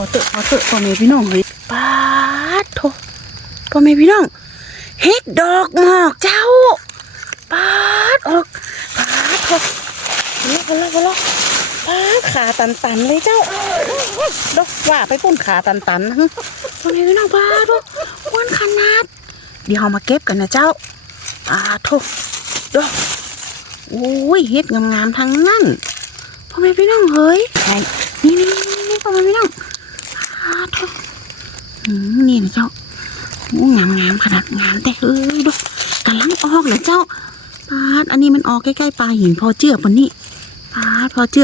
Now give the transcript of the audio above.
อเตอะพ่อแม่พี่น้องเฮ้ยปาดโถพ่อแม่พี่น้องเฮ็ดดอกหมอกเจ้าปาดออกปาดโถพอแล้วปาดขาตันเลยเจ้าดอกว่าไปปุ่นขาตันพ่อแม่พี่น้องปาดโถอ้วนขนาดเดี๋ยวเอามาเก็บกันนะเจ้าปาดโถดอกโอ้ยเฮ็ดงามๆทั้งนั้นพ่อแม่พี่น้องเฮ้ยนี่พ่อแม่พี่น้องทุกนี่นะเจ้าโอ้งามขนาดงามแต่เอ้ยดูกำลังออกเลยเจ้าปาดอันนี้มันออกใกล้ๆปลาหินพอเจือปนนี่ปาดพอเจือ